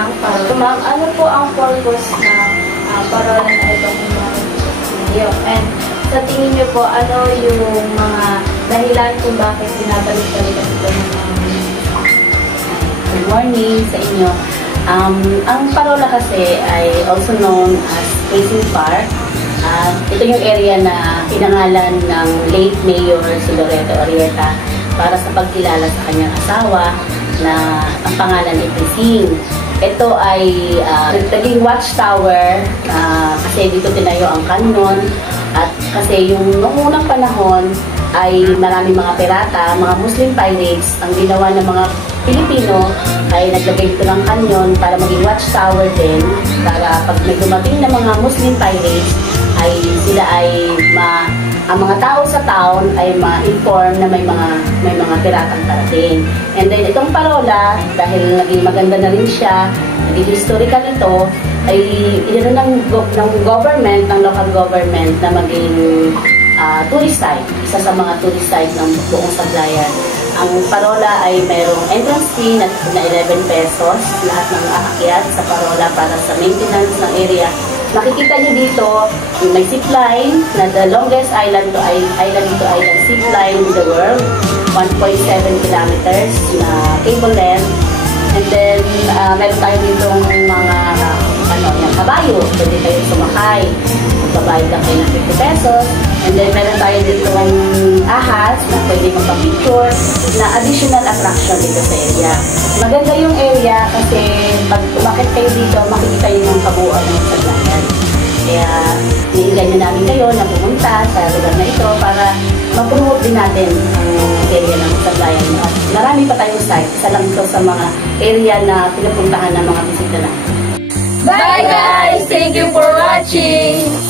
ng parola. Ma'am, ano po ang purpose ng parola na itong video? And sa tingin niyo po, ano yung mga dahilan kung bakit binabalik-balik ito ng Good morning sa inyo. Ang parola kasi ay also known as Racing Park. Ito yung area na pinangalan ng late Mayor si Loreto Arrieta para sa pagkilala sa kanyang asawa na ang pangalan ay Racing. Ito ay naging watchtower kasi dito tinayo ang kanyon at kasi yung noong unang panahon ay maraming mga pirata, mga Muslim pirates, ang ginawa ng mga Pilipino ay naglagay ito ng kanyon para maging watchtower din para pag may dumating na mga Muslim pirates ay sila ay ang mga tao sa town ay ma-inform na may mga piratang parating. And then itong parola, dahil naging maganda na rin siya, naging historical ito, ay ino ng government, ng local government na maging tourist site, isa sa mga tourist site ng buong Sablayan. Ang parola ay mayroong entrance fee na 11 pesos, lahat ng aakyat sa parola para sa maintenance ng area. Makikita niyo dito, may zipline na the longest island zipline in the world, 1.7 kilometers na cable length. And then, meron tayo ditong mga kabayo, pwede kayo sumakay. Magbabayad lang kayo ng 50 pesos. And then, meron tayo ditong ahas na pwede magpa-picture na additional attraction dito sa area. Maganda yung area kasi pag umakit kayo dito, makikita nyo yung kabuuan ng Sablayan. Kaya, niinganyo namin kayo na pumunta sa lugar na ito para ma-promote din natin ang area ng Sablayan. At marami pa tayong site. Isa lang ito sa mga area na pinupuntahan ng mga bisita natin. Bye guys! Thank you for watching!